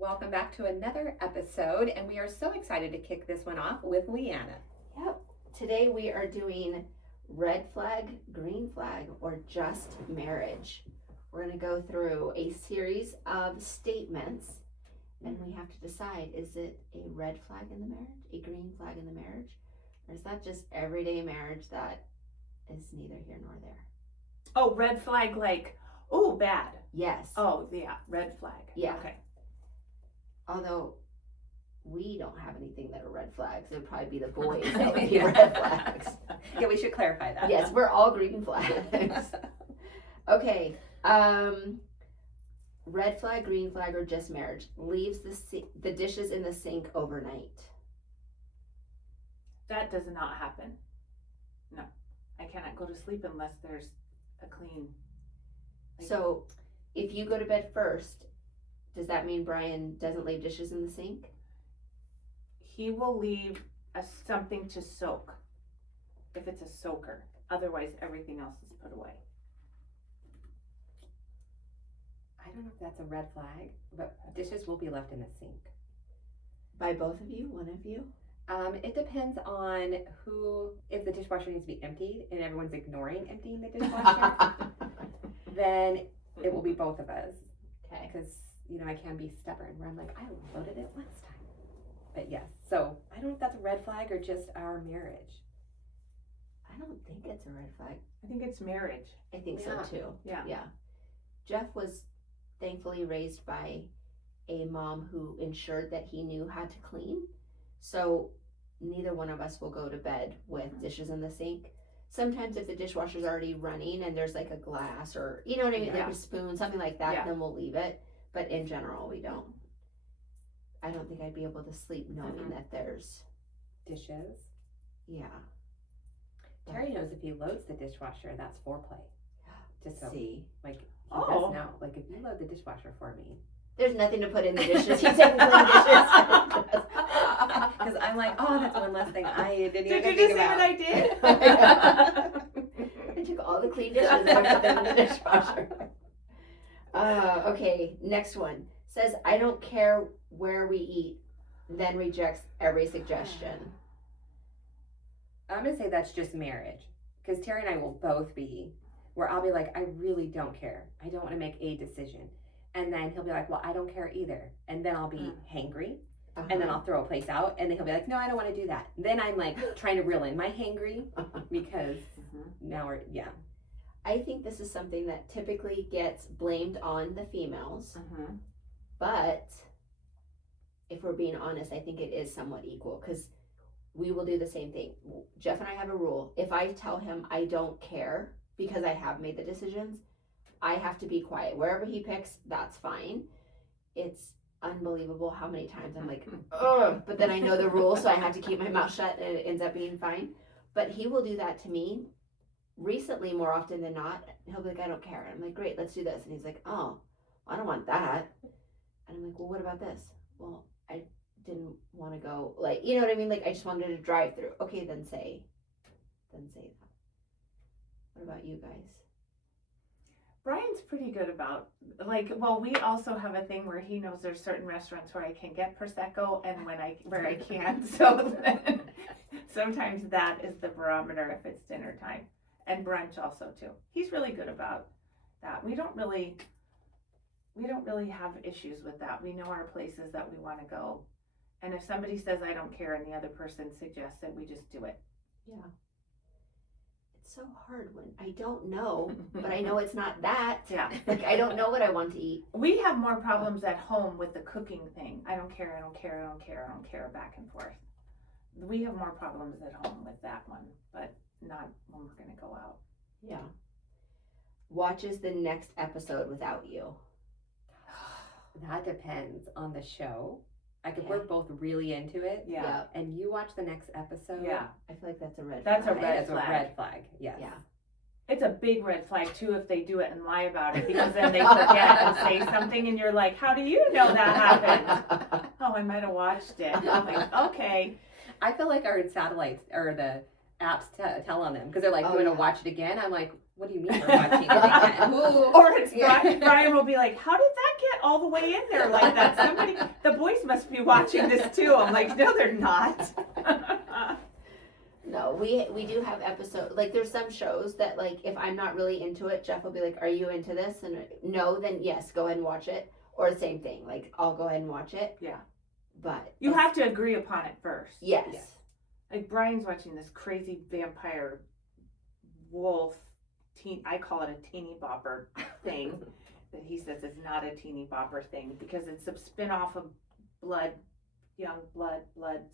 Welcome back to another episode, and we are so excited to kick this one off with Leanna. Yep. Today we are doing red flag, green flag, or just marriage. We're going to go through a series of statements, and we have to decide, is it a red flag in the marriage, a green flag in the marriage, or is that just everyday marriage that is neither here nor there? Oh, red flag, like, oh, bad. Yes. Oh, yeah, red flag. Yeah. Okay. Although we don't have anything that are red flags. It would probably be the boys that would be red flags. Yeah, we should clarify that. Yes, we're all green flags. Okay. Red flag, green flag, or just marriage. Leaves the dishes in the sink overnight. That does not happen. No. I cannot go to sleep unless there's a clean. So if you go to bed first, does that mean Brian doesn't leave dishes in the sink? He will leave something to soak if it's a soaker. Otherwise, everything else is put away. I don't know if that's a red flag, but dishes will be left in the sink. By both of you? One of you? It depends on if the dishwasher needs to be emptied and everyone's ignoring emptying the dishwasher, then it will be both of us. Okay. Because, I can be stubborn where I'm like, I loaded it last time. But yes, so I don't know if that's a red flag or just our marriage. I don't think it's a red flag. I think it's marriage. I think so too. Yeah. Yeah. Jeff was thankfully raised by a mom who ensured that he knew how to clean. So neither one of us will go to bed with dishes in the sink. Sometimes if the dishwasher's already running and there's like a glass or, you know what I mean, like a spoon, something like that, then we'll leave it. But in general, we don't. I don't think I'd be able to sleep knowing that there's dishes. Yeah. Terry knows if he loads the dishwasher, that's foreplay. Just so, see. Like, he does know. Like, if you load the dishwasher for me. There's nothing to put in the dishes. He's taking clean dishes. Because I'm like, oh, that's one less thing I didn't even Did think you just about. see what I did? I took all the clean dishes and I put them in the dishwasher. Okay, next one. Says, I don't care where we eat, then rejects every suggestion. I'm going to say that's just marriage. Because Terry and I will both be, where I'll be like, I really don't care. I don't want to make a decision. And then he'll be like, well, I don't care either. And then I'll be hangry. And then I'll throw a place out. And then he'll be like, no, I don't want to do that. Then I'm like trying to reel in my hangry because now we're, I think this is something that typically gets blamed on the females. But if we're being honest, I think it is somewhat equal because we will do the same thing. Jeff and I have a rule. If I tell him I don't care because I have made the decisions, I have to be quiet. Wherever he picks, that's fine. It's unbelievable how many times I'm like, ugh, but then I know the rules, so I have to keep my mouth shut and it ends up being fine. But he will do that to me recently more often than not. He'll be like, I don't care. And I'm like, great, let's do this. And he's like, oh, I don't want that. And I'm like, well, what about this? Well, I didn't want to go, like, you know what I mean? Like, I just wanted to drive through. Okay, then say that. What about you guys? Brian's pretty good about, we also have a thing where he knows there's certain restaurants where I can get Prosecco and where I can't. So then, sometimes that is the barometer if it's dinner time. And brunch also too. He's really good about that. We don't really have issues with that. We know our places that we want to go. And if somebody says I don't care and the other person suggests it, we just do it. Yeah. It's so hard when I don't know, but I know it's not that. Yeah. Like, I don't know what I want to eat. We have more problems at home with the cooking thing. I don't care, back and forth. We have more problems at home with that one, but not when we're going to go out. Yeah. Watches the next episode without you. That depends on the show. Like if we're both really into it, and you watch the next episode, I feel like that's a red flag. That's a red flag. Yes. Yeah. It's a big red flag too if they do it and lie about it because then they forget and say something and you're like, how do you know that happened? Oh, I might have watched it. I'm like, okay. I feel like our satellites or the apps tell on them because they're like, you want to watch it again? I'm like, what do you mean we're watching it again? Or it's Brian will be like, how did that it all the way in there like that. The boys must be watching this too. I'm like, no, they're not. No, we do have episodes, like there's some shows that like if I'm not really into it, Jeff will be like, are you into this? And no, then yes, go ahead and watch it. Or the same thing, like I'll go ahead and watch it. Yeah. But you have to agree upon it first. Yes. Like Brian's watching this crazy vampire wolf I call it a teeny bopper thing that he says is not a teeny bopper thing because it's a spin-off of Young Blood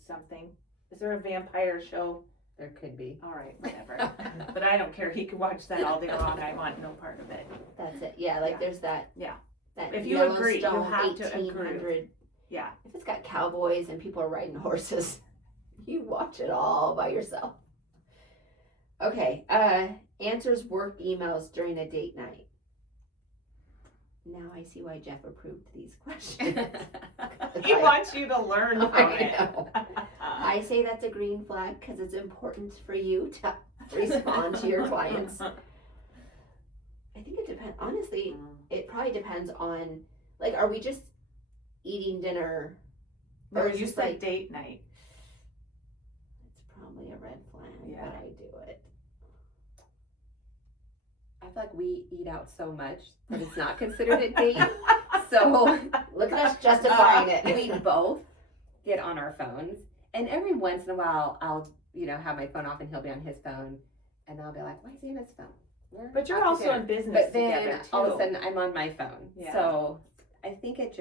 something. Is there a vampire show? There could be. All right, whatever. But I don't care. He could watch that all day long. I want no part of it. That's it. Yeah, like there's that. Yeah. That if you agree, you Yellowstone have to agree. Yeah. If it's got cowboys and people are riding horses, you watch it all by yourself. Okay. Answers work emails during a date night. Now I see why Jeff approved these questions. He wants you to learn from it. I say that's a green flag because it's important for you to respond to your clients. I think it depends. Honestly, it probably depends on, like, are we just eating dinner? Or you said like, date night. It's probably a red flag, but I do it. I feel like we eat out so much that it's not considered a date. So look at us justifying it. We both get on our phones, and every once in a while, I'll have my phone off, and he'll be on his phone, and I'll be like, "Why is he on his phone?" But you're also in business together too. All of a sudden, I'm on my phone. Yeah. So I think it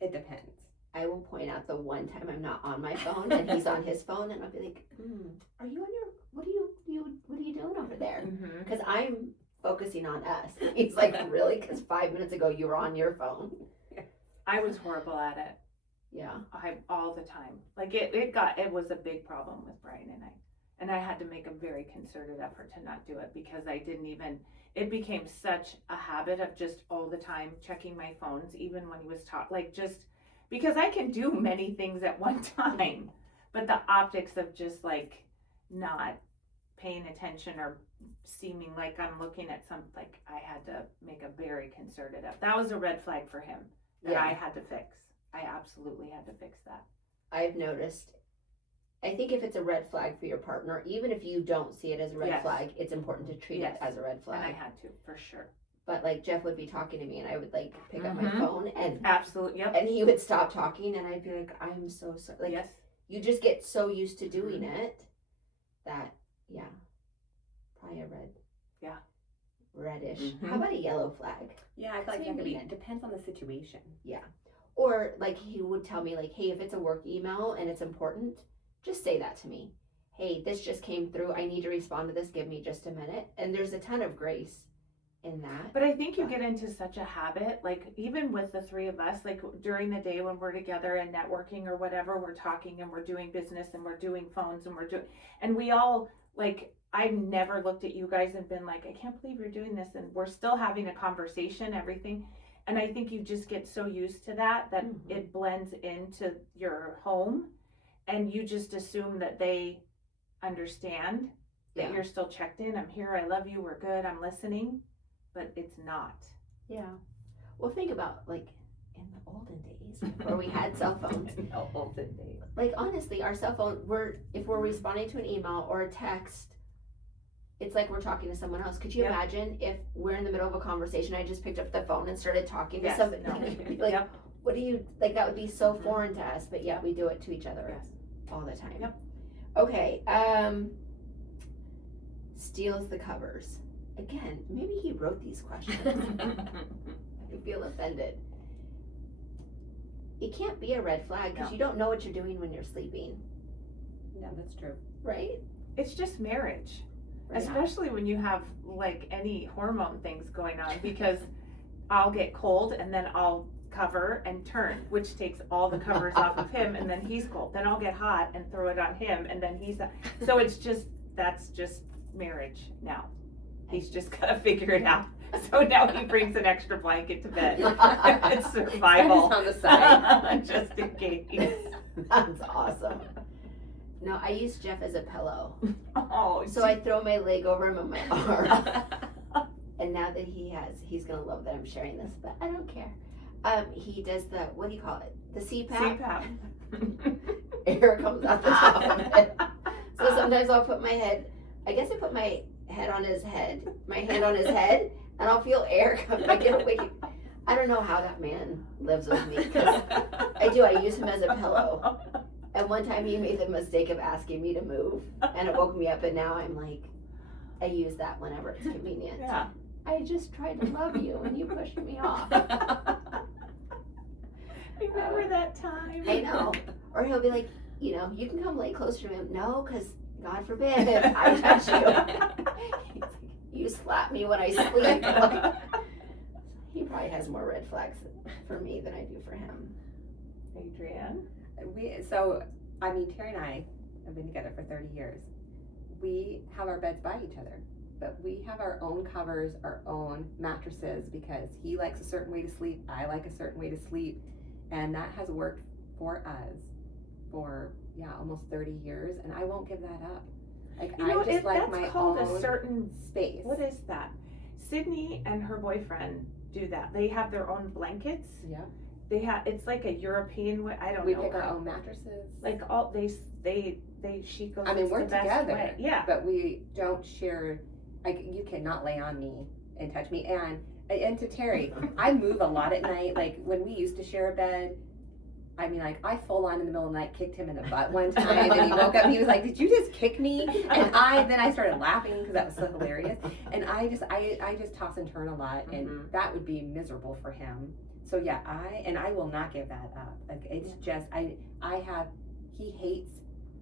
depends. I will point out the one time I'm not on my phone and he's on his phone, and I'll be like, "Are you on your? What are you doing over there?" Because I'm focusing on us. He's like, "Really? Because 5 minutes ago you were on your phone." I was horrible at it. Yeah. All the time. Like it was a big problem with Brian and I had to make a very concerted effort to not do it because it became such a habit of just all the time checking my phones, even when he was just because I can do many things at one time, but the optics of just like not paying attention or seeming like I'm looking at like I had to make a very concerted effort. That was a red flag for him that I had to fix. I absolutely had to fix that. I've noticed. I think if it's a red flag for your partner, even if you don't see it as a red flag, it's important to treat it as a red flag. And I had to, for sure. But like Jeff would be talking to me and I would like pick up my phone and absolutely, and he would stop talking and I'd be like, "I'm so sorry." Like you just get so used to doing it that probably a red. Yeah. Reddish. How about a yellow flag? Yeah, I feel like it depends on the situation. Yeah. Or like he would tell me like, "Hey, if it's a work email and it's important, just say that to me. Hey, this just came through. I need to respond to this. Give me just a minute." And there's a ton of grace in that. But I think you get into such a habit, like even with the three of us, like during the day when we're together and networking or whatever, we're talking and we're doing business and we're doing phones and we all like, I've never looked at you guys and been like, "I can't believe you're doing this." And we're still having a conversation, everything. And I think you just get so used to that it blends into your home. And you just assume that they understand that you're still checked in. I'm here. I love you. We're good. I'm listening. But it's not. Yeah. Well, think about like in the olden days where we had cell phones. Like honestly, our cell phone, if we're responding to an email or a text, it's like we're talking to someone else. Could you imagine if we're in the middle of a conversation, I just picked up the phone and started talking to somebody? No. Like, what do you, like that would be so foreign to us, but we do it to each other all the time. Yep. Okay. Steals the covers. Again, maybe he wrote these questions. I feel offended. It can't be a red flag because you don't know what you're doing when you're sleeping. Yeah, that's true. Right? It's just marriage. Especially when you have like any hormone things going on, because I'll get cold and then I'll cover and turn, which takes all the covers off of him, and then he's cold. Then I'll get hot and throw it on him, and then so that's just marriage now. He's just gotta figure it out. So now he brings an extra blanket to bed. It's survival. On the side. Just in case. That's awesome. No, I use Jeff as a pillow. Oh, so I throw my leg over him on my arm. And now that he's gonna love that I'm sharing this, but I don't care. He does the, what do you call it? The CPAP. CPAP. Air comes out the top of it. So sometimes I'll put my head, I guess I put my head on his head, my hand on his head, and I'll feel air come. I get awake. I don't know how that man lives with me, because I do. I use him as a pillow. And one time he made the mistake of asking me to move, and it woke me up, and now I'm like, I use that whenever it's convenient. Yeah. I just tried to love you, and you pushed me off. Remember that time? I know. Or he'll be like, you know, you can come lay closer to him. No, because God forbid I touch you. He's like, you slap me when I sleep. Like, he probably has more red flags for me than I do for him. Adrianne? Terry and I have been together for 30 years. We have our beds by each other, but we have our own covers, our own mattresses, because he likes a certain way to sleep, I like a certain way to sleep, and that has worked for us for almost 30 years, and I won't give that up. Like, You know, I just like that's my called own a certain space. What is that? Sydney and her boyfriend do that. They have their own blankets. Yeah. They have, it's like a European way. I don't We know. pick our own mattresses. Like all she goes. I mean, "It's we're the best together, way." Yeah. but we don't share. Like, you cannot lay on me and touch me. And to Terry, I move a lot at night. Like, when we used to share a bed, I mean, like, I full on in the middle of the night kicked him in the butt one time, and he woke up and he was like, "Did you just kick me?" And then I started laughing because that was so hilarious. And I just toss and turn a lot, and that would be miserable for him. So yeah, I will not give that up. Like, it's just he hates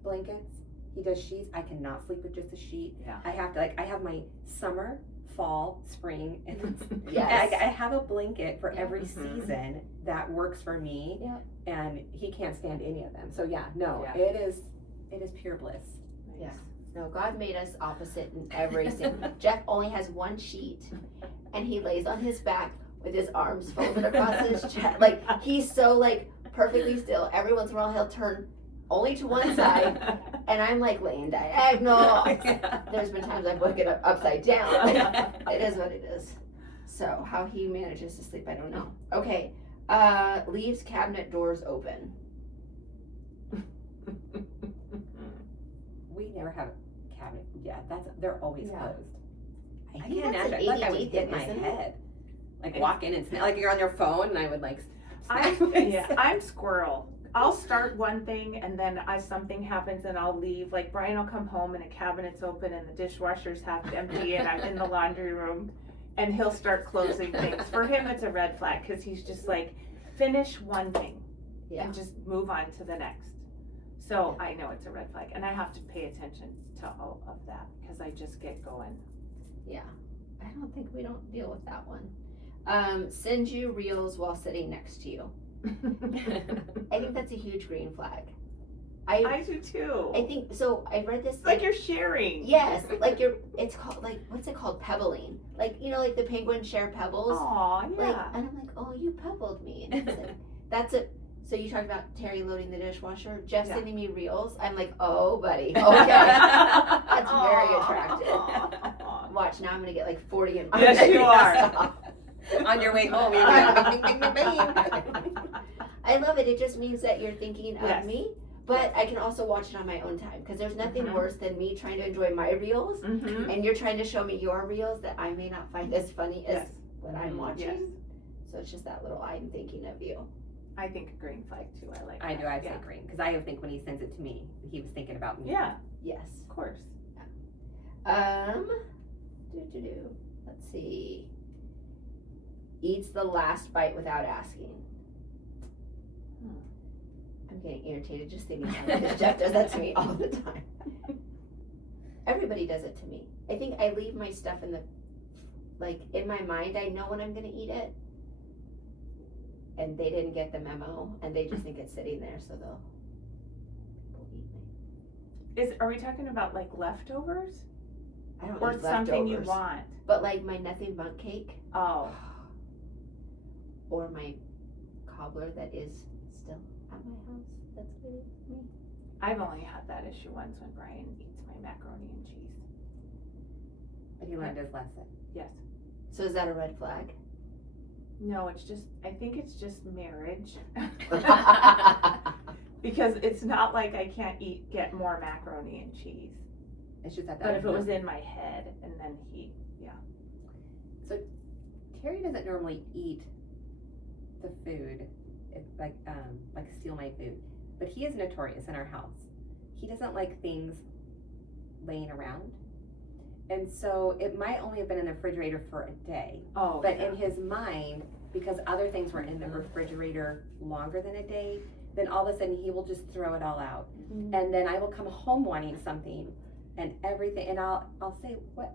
blankets. He does sheets. I cannot sleep with just a sheet. Yeah. I have to, I have my summer, fall, spring, and Yes. I have a blanket for every season that works for me. Yeah. And he can't stand any of them. So it is pure bliss. Yeah. No, God made us opposite in every single. Jeff only has one sheet, and he lays on his back with his arms folded across his chest. Like, he's so, like, perfectly still. Every once in a while he'll turn only to one side, and I'm like laying diagonal. There's been times I've woken up upside down. It is what it is. So how he manages to sleep, I don't know. Okay, leaves cabinet doors open. We never have a cabinet. Yeah, they're always closed. I think can't that's imagine. an I feel like I ADD would hit thing, my isn't it? head. Like, walk in and snap, like you're on your phone, and I would like. I'm squirrel. I'll start one thing, and then something happens, and I'll leave. Like, Brian will come home and a cabinet's open and the dishwasher's half empty, and I'm in the laundry room, and he'll start closing things. For him, it's a red flag, because he's just like, finish one thing and just move on to the next. So I know it's a red flag, and I have to pay attention to all of that, because I just get going. Yeah, I don't think we don't deal with that one. Send you reels while sitting next to you. I think that's a huge green flag. I do too. I think so. I read this. It's like you're sharing. Yes, like it's called, like, what's it called? Pebbling. Like, you know, like the penguins share pebbles. Aw, yeah. Like, and I'm like, oh, you pebbled me. And it's like, that's it. So you talked about Terry loading the dishwasher. Jeff sending me reels. I'm like, oh, buddy. Okay, that's very attractive. Watch, now I'm gonna get like 40 in my Yes, you are. On your way home, you're like, bing, bing, bing, bing. I love it. It just means that you're thinking Yes. of me, but I can also watch it on my own time, because there's nothing worse than me trying to enjoy my reels and you're trying to show me your reels that I may not find as funny as what I'm watching. Yes. So it's just that little I'm thinking of you. I think a green flag too. I like. I that. do. I say green, because I think when he sends it to me, he was thinking about me. Yeah, Yes. of course. Let's see. Eats the last bite without asking. I'm getting irritated just thinking about it, because Jeff does that to me all the time. Everybody does it to me. I think I leave my stuff in my mind, I know when I'm gonna eat it. And they didn't get the memo, and they just think it's sitting there, so they'll eat me. Are we talking about like leftovers I don't or eat something leftovers. you want? But like my nothing bundt cake, Oh, or my cobbler that is still at my house. That's really me. I've only had that issue once when Brian eats my macaroni and cheese. But he learned his lesson. Yes. So is that a red flag? No, I think it's just marriage. Because it's not like I can't get more macaroni and cheese. It's just that. But if it was in my head, and then Terry doesn't normally eat the food, like steal my food, but he is notorious in our house. He doesn't like things laying around, and so it might only have been in the refrigerator for a day. Oh. But in his mind, because other things were in the refrigerator longer than a day, then all of a sudden he will just throw it all out, and then I will come home wanting something, and everything, and I'll say, what?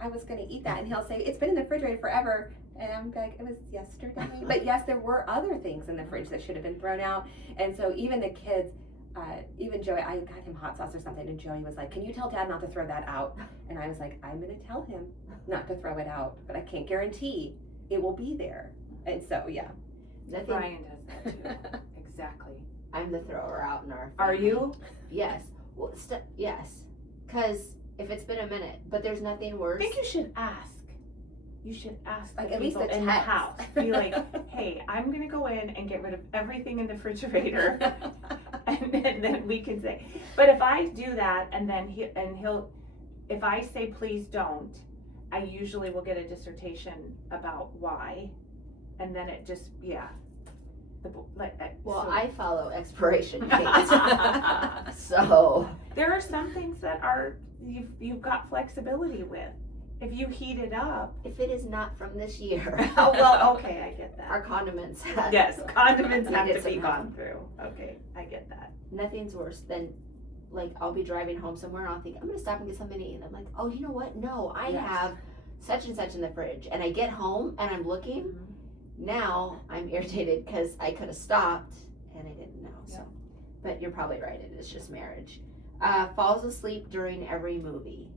I was going to eat that, and he'll say, it's been in the refrigerator forever. And I'm like, it was yesterday. But yes, there were other things in the fridge that should have been thrown out. And so even the kids, even Joey, I got him hot sauce or something, and Joey was like, can you tell Dad not to throw that out? And I was like, I'm going to tell him not to throw it out, but I can't guarantee it will be there. And so, yeah. Brian does that too. Exactly. I'm the thrower out in our family. Are you? Yes. Well, yes. Because if it's been a minute, but there's nothing worse. I think you should ask. You should ask Like the at least people a in the text. house. Be like, hey, I'm gonna go in and get rid of everything in the refrigerator, and then we can say. But if I do that, and then he'll, if I say please don't, I usually will get a dissertation about why, and then it just I follow expiration dates. So there are some things that are you've got flexibility with. If you heat it up. If it is not from this year. Oh, well, okay, I get that. Our condiments. Yes, condiments have to Needed be some gone through. Okay, I get that. Nothing's worse than, like, I'll be driving home somewhere and I'll think, I'm going to stop and get something to eat. And I'm like, oh, you know what? No, I have such and such in the fridge. And I get home and I'm looking. Mm-hmm. Now I'm irritated because I could have stopped and I didn't know. So, but you're probably right. It is just marriage. Falls asleep during every movie.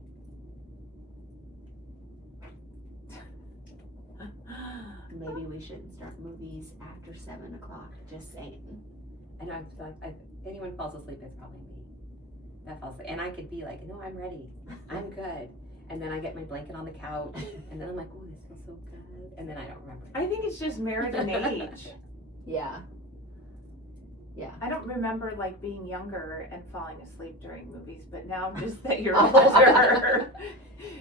Maybe we shouldn't start movies after 7 o'clock. Just saying. I know. If anyone falls asleep, it's probably me. That falls asleep, and I could be like, no, I'm ready. I'm good. And then I get my blanket on the couch, and then I'm like, oh, this feels so good. And then I don't remember. I think it's just marriage and age. Yeah. Yeah. I don't remember like being younger and falling asleep during movies, but now just that you're older,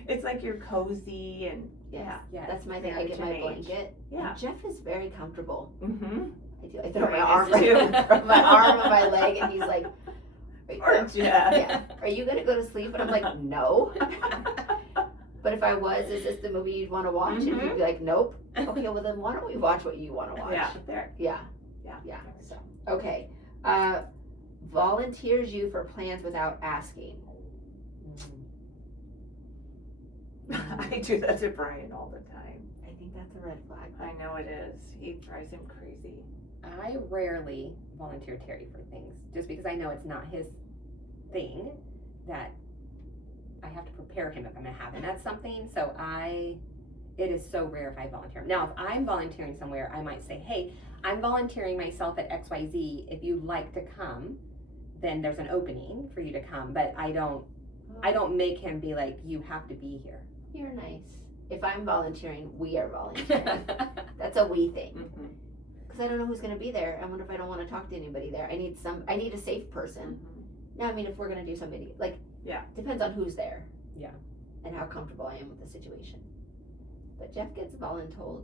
it's like you're cozy and yeah. That's my thing. I get my blanket. Yeah. And Jeff is very comfortable. Mm-hmm. I do. I throw my arm from my arm on my leg, and he's like, are you gonna go to sleep? And I'm like, no. But if I was, is this the movie you'd want to watch? Mm-hmm. And he'd be like, nope. Okay, well then why don't we watch what you want to watch? Yeah. There. Yeah. So okay. Volunteers you for plans without asking. I do that to Brian all the time. I think that's a red flag. I know it is. He drives him crazy. I rarely volunteer Terry for things, just because I know it's not his thing, that I have to prepare him if I'm gonna have him at something. So it is so rare if I volunteer. Now, if I'm volunteering somewhere, I might say, hey, I'm volunteering myself at XYZ. If you'd like to come, then there's an opening for you to come. But I don't make him be like, you have to be here. You're nice. If I'm volunteering, we are volunteering. That's a we thing. Mm-hmm. Because I don't know who's going to be there. I wonder if I don't want to talk to anybody there. I need a safe person. Mm-hmm. Now, I mean, if we're going to do something, like, depends on who's there. Yeah. And how comfortable I am with the situation. But Jeff gets voluntold.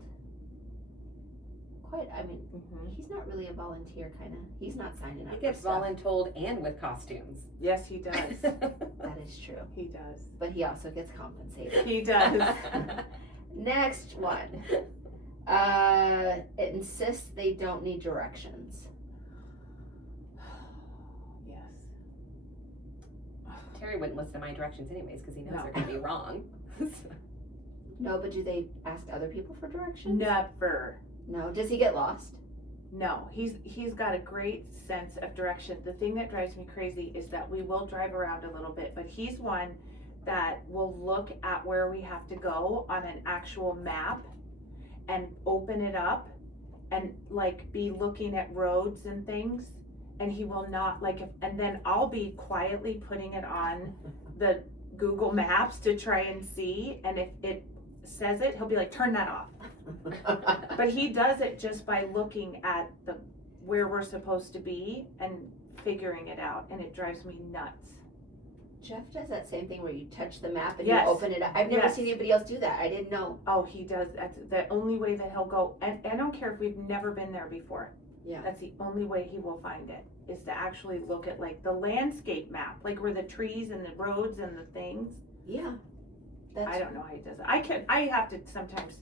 He's not really a volunteer kind of. He's not signing up. He gets voluntold and with costumes. Yes, he does. That is true. He does. But he also gets compensated. He does. Next one. It insists they don't need directions. Yes. Terry wouldn't listen to my directions anyways because he knows they're going to be wrong. No, but do they ask other people for directions? Never. No. Does he get lost? No, he's got a great sense of direction. The thing that drives me crazy is that we will drive around a little bit, but he's one that will look at where we have to go on an actual map and open it up and like be looking at roads and things, and he will not and then I'll be quietly putting it on the Google Maps to try and see, and if it says it, he'll be like, turn that off. But he does it just by looking at where we're supposed to be and figuring it out, and it drives me nuts. Jeff does that same thing where you touch the map and Yes. you open it up. I've never Yes. seen anybody else do that. I didn't know. Oh, he does. That's the only way that he'll go. And I don't care if we've never been there before. Yeah. That's the only way he will find it, is to actually look at like the landscape map, like where the trees and the roads and the things. Yeah. I don't know how he does it. I have to sometimes,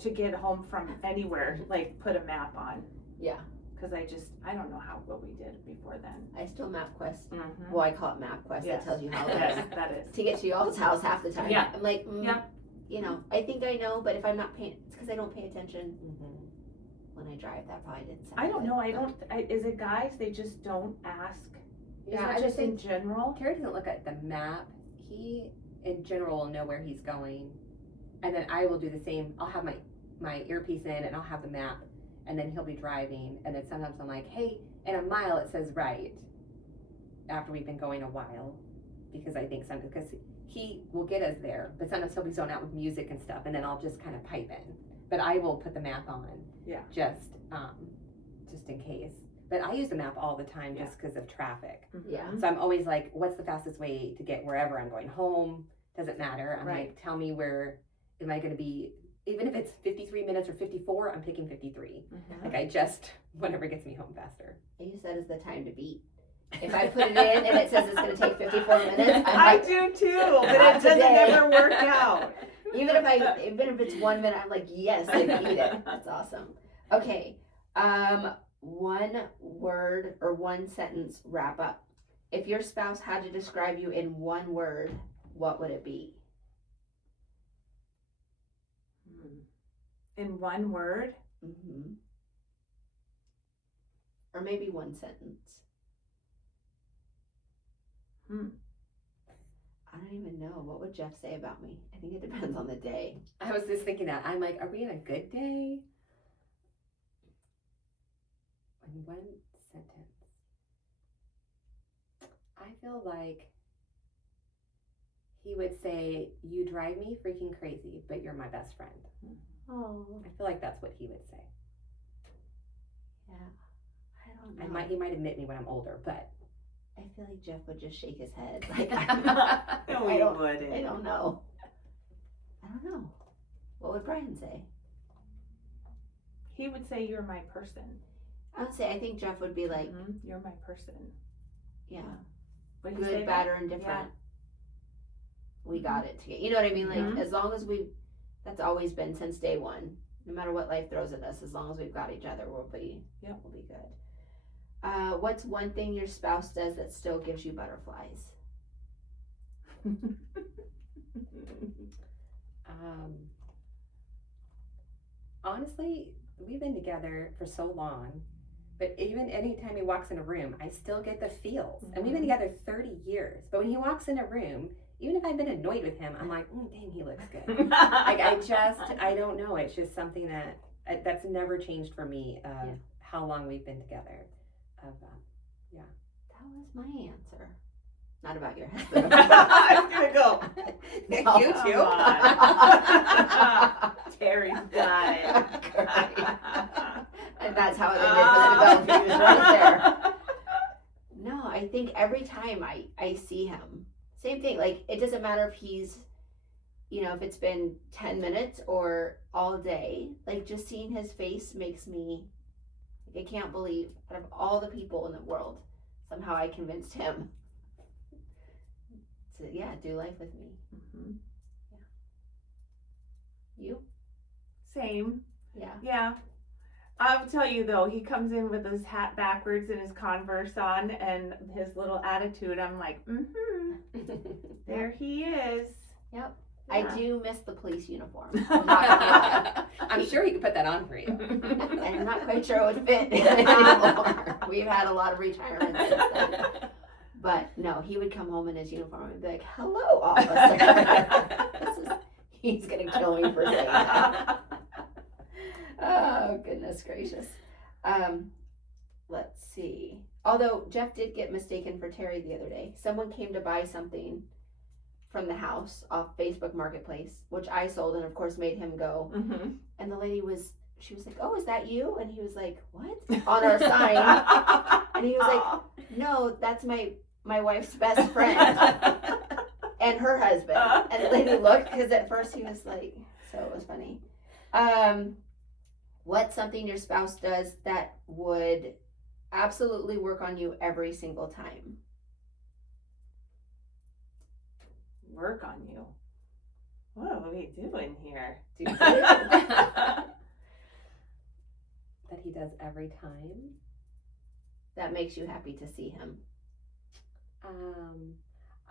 to get home from anywhere, like put a map on. Yeah. Because I don't know what we did before then. I still MapQuest. Mm-hmm. Well, I call it MapQuest. Yes. That tells you how Yes, that is. to get to y'all's house half the time. Yeah. I'm like, Yeah. you know, I think I know, but if I'm not paying, it's because I don't pay attention Mhm. when I drive. That probably didn't sound I don't good, know. but- Is it guys? They just don't ask? Yeah, Is I that just just in think general? Kerri doesn't look at the map. He, in general, will know where he's going. And then I will do the same. I'll have my earpiece in and I'll have the map. And then he'll be driving. And then sometimes I'm like, hey, in a mile it says right. After we've been going a while. Because I think because he will get us there. But sometimes he'll be zoned out with music and stuff. And then I'll just kind of pipe in. But I will put the map on. Yeah. Just in case. But I use the map all the time just because of traffic. Yeah. So I'm always like, what's the fastest way to get wherever I'm going home? Doesn't matter. I'm Right. like, tell me where am I going to be? Even if it's 53 minutes or 54, I'm picking 53. Mhm. Like I just, whatever gets me home faster. I use that as the time to beat. If I put it in and it says it's going to take 54 minutes, I'm I like, do too, but Not it doesn't today. ever work out. even if it's 1 minute, I'm like, yes, I beat it. That's awesome. Okay. One word or one sentence wrap up. If your spouse had to describe you in one word, what would it be? In one word? Mm-hmm. Or maybe one sentence. I don't even know. What would Jeff say about me? I think it depends on the day. I was just thinking that. I'm like, are we in a good day? In one sentence. I feel like he would say, you drive me freaking crazy, but you're my best friend. Oh. I feel like that's what he would say. Yeah. I don't know. He might admit me when I'm older, but I feel like Jeff would just shake his head. Like, No, I he don't- wouldn't. I don't know. I don't know. What would Brian say? He would say, you're my person. I would say I think Jeff would be like, Mhm. You're my person. yeah, Would he say good, that? bad, or indifferent. We got it together. You know what I mean? Like Mhm. as long as that's always been since day one. No matter what life throws at us, as long as we've got each other, we'll be good. What's one thing your spouse does that still gives you butterflies? Honestly, we've been together for so long, but even anytime he walks in a room, I still get the feels. And we've been together 30 years, but when he walks in a room, even if I've been annoyed with him, I'm like, dang, he looks good. Like I don't know. It's just something that's never changed for me. How long we've been together. That was my answer. Not about your husband. I was gonna go. No. You Come too. on. Terry's got it. Great. And that's how it ended for the developers right there. No, I think every time I see him, same thing. Like, it doesn't matter if he's, if it's been 10 minutes or all day, like, just seeing his face makes me, I can't believe, out of all the people in the world, somehow I convinced him to, do life with me. Mhm. You? Same. Yeah. Yeah. I'll tell you though, he comes in with his hat backwards and his Converse on and his little attitude. I'm like, there he is. Yep. Yeah. I do miss the police uniform. I'm not gonna lie. I'm sure he could put that on for you. And I'm not quite sure it would fit anymore. We've had a lot of retirements since then. But no, he would come home in his uniform and be like, hello, officer. He's going to kill me for saying that. Oh, goodness gracious. Let's see. Although Jeff did get mistaken for Terry the other day. Someone came to buy something from the house off Facebook Marketplace, which I sold and of course made him go. Mm-hmm. And the lady she was like, "Oh, is that you?" And he was like, "What?" On our sign. And he was like, "No, that's my wife's best friend and her husband." And the lady looked, because at first he was like, so it was funny. What's something your spouse does that would absolutely work on you every single time? Work on you. What are we doing here? That he does every time. That makes you happy to see him.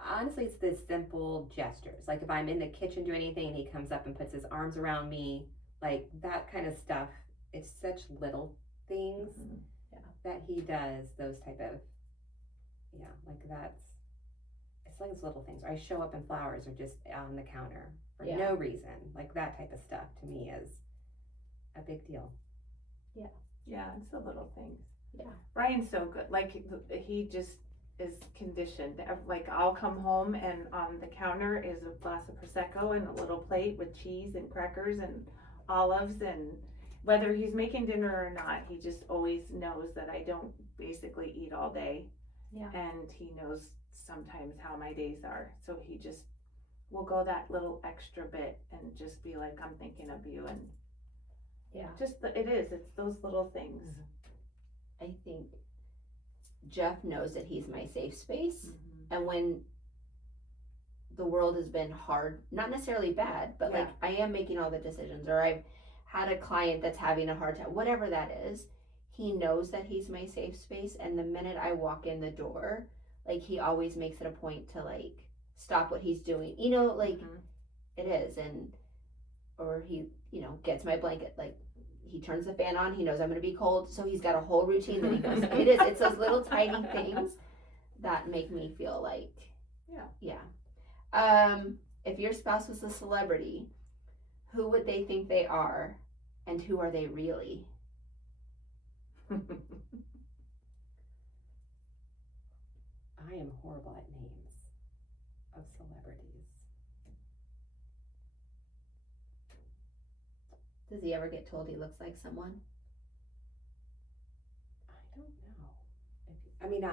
Honestly, it's the simple gestures. Like if I'm in the kitchen doing anything and he comes up and puts his arms around me, like that kind of stuff. It's such little things that he does. Those type of, like it's like those little things. Or I show up and flowers are just on the counter for no reason. Like that type of stuff to me is a big deal. Yeah, it's the little things. Yeah. Brian's so good. Like he just is conditioned. Like I'll come home and on the counter is a glass of Prosecco and a little plate with cheese and crackers and olives, and whether he's making dinner or not, he just always knows that I don't basically eat all day. Yeah. And he knows sometimes how my days are. So he just will go that little extra bit and just be like, I'm thinking of you. And it's those little things. I think Jeff knows that he's my safe space. And when the world has been hard, not necessarily bad, but like I am making all the decisions, or I've had a client that's having a hard time, whatever that is, he knows that he's my safe space. And the minute I walk in the door, like he always makes it a point to like stop what he's doing, like it is. And or he gets my blanket, like he turns the fan on, he knows I'm going to be cold, so he's got a whole routine that he goes. It's those little tiny things that make me feel like if your spouse was a celebrity, who would they think they are and who are they really? I am horrible at names of celebrities. Does he ever get told he looks like someone? I don't know.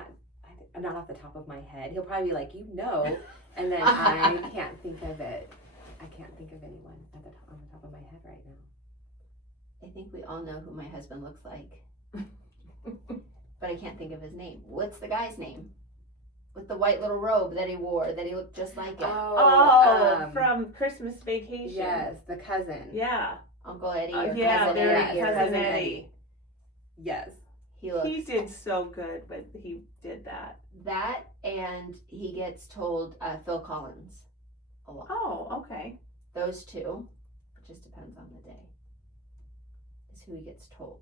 Not off the top of my head. He'll probably be like, and then I can't think of it. I can't think of anyone on the top of my head right now. I think we all know who my husband looks like, but I can't think of his name. What's the guy's name? With the white little robe that he wore, that he looked just like it. From Christmas Vacation. Yes, the cousin. Yeah. Uncle Eddie or cousin Eddie. Cousin Eddie. Yes. He did so good, but he did that. That, and he gets told Phil Collins a lot. Oh, okay. Those two, it just depends on the day, is who he gets told.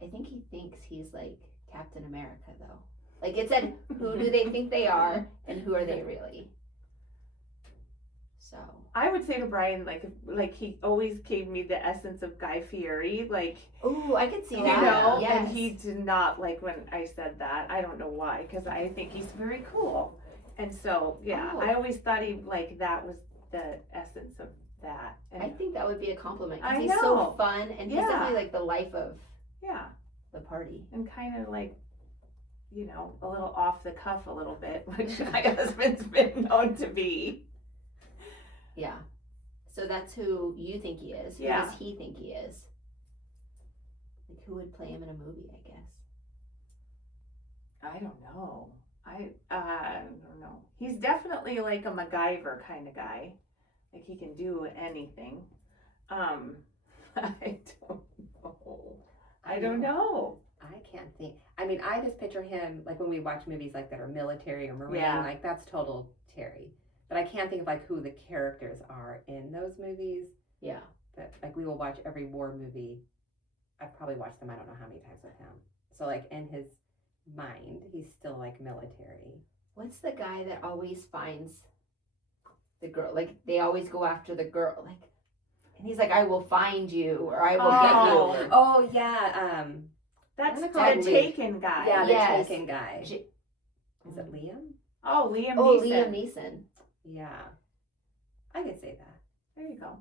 I think he thinks he's like Captain America, though. Like it said, who do they think they are and who are they really? So I would say to Brian, like he always gave me the essence of Guy Fieri, like. Ooh, I could see that. Yes. And he did not like when I said that. I don't know why, because I think he's very cool, and so I always thought that was the essence of that. And I think that would be a compliment I because he's know. so fun and he's definitely like the life of the party, and kind of like. A little off the cuff a little bit, which my husband's been known to be. Yeah. So that's who you think he is. Who does he think he is? Like who would play him in a movie, I guess? I don't know. I don't know. He's definitely like a MacGyver kind of guy. Like he can do anything. I don't know. I can't think. I just picture him like when we watch movies like that are military or marine, like that's total Terry. But I can't think of like who the characters are in those movies. Yeah. But like we will watch every war movie. I've probably watched them I don't know how many times with him. So like in his mind, he's still like military. What's the guy that always finds the girl? Like they always go after the girl. Like, and he's like, I will find you or I will get you. Oh yeah. That's the Taken guy. Yeah, the Taken guy. Is it Liam? Oh, Liam Neeson. Oh, Liam Neeson. Yeah. I could say that. There you go.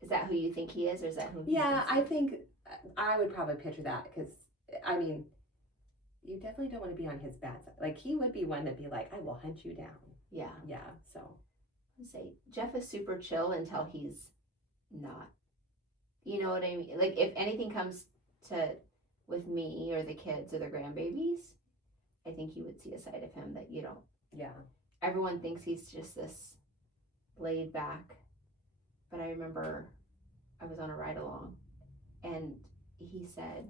Is that who you think he is, or is that who? Yeah, I think I would probably picture that because, I mean, you definitely don't want to be on his bad side. Like, he would be one that'd be like, I will hunt you down. Yeah. Yeah, so. I'd say Jeff is super chill until he's not. You know what I mean? Like, if anything comes to with me or the kids or the grandbabies, I think you would see a side of him that you don't. Yeah. Everyone thinks he's just this laid back, but I remember I was on a ride along and he said,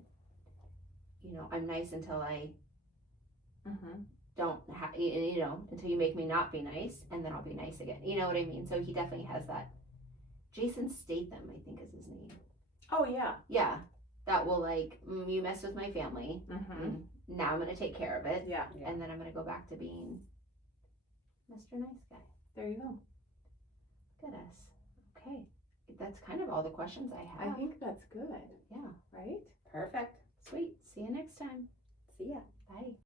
you know, I'm nice until I don't you know, until you make me not be nice, and then I'll be nice again. You know what I mean? So he definitely has that. Jason Statham, I think is his name. Oh, yeah. Yeah, that will like, you mess with my family. Mm-hmm. Now I'm gonna take care of it, Yeah. and then I'm gonna go back to being Mr. Nice Guy. There you go. Look at us. Okay, that's kind of all the questions I have. I think that's good. Yeah. Right? Perfect. Sweet. See you next time. See ya. Bye.